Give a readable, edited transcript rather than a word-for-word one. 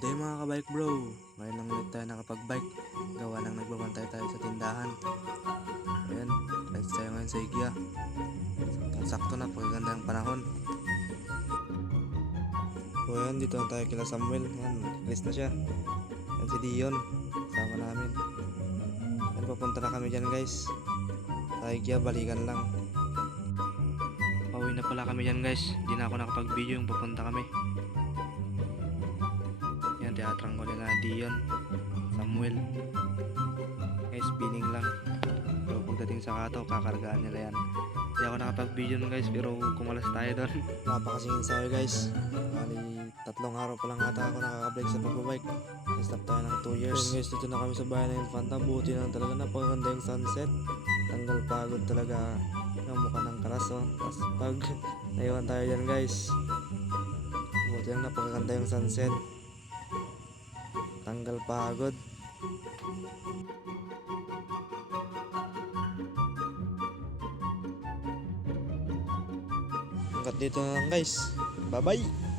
day mga kabike bro, ngayon lang ulit tayo nakapag-bike. Gawa nang nagbabantay tayo sa tindahan. Ayan, rides tayo ngayon sa Igya. Sakto na, pagkaganda ng panahon. So ayan, dito na tayo kila Samuel. Ayan, release na siya. Ayan si Dion, kasama namin. Ayan, papunta na kami dyan guys. Sa Igya, balikan lang. Pauwi na pala kami dyan guys. Di na ako nakapag-video yung papunta kami. Yan, teatrang ko nila Dion, Samuel. Guys, spinning lang. Pero pagdating sa Kataw, kakargaan nila yan. Hindi ako nakapag-video nun guys, pero kumalas tayo doon. Napakasingin sa'yo guys. Bali, 3 araw pa lang ata ako nakaka-break sa pagbabike. Stop tayo ng 2 years. Ayun guys, dito na kami sa bayan ng Infanta. Buti na talaga, napakaganda yung sunset. Tanggal pagod talaga. Yung mukha ng karas oh. Tapos pag naiwan tayo dyan guys, buti lang, napakaganda yung sunset. Tanggal pagod. Hanggat dito na lang guys. Bye bye.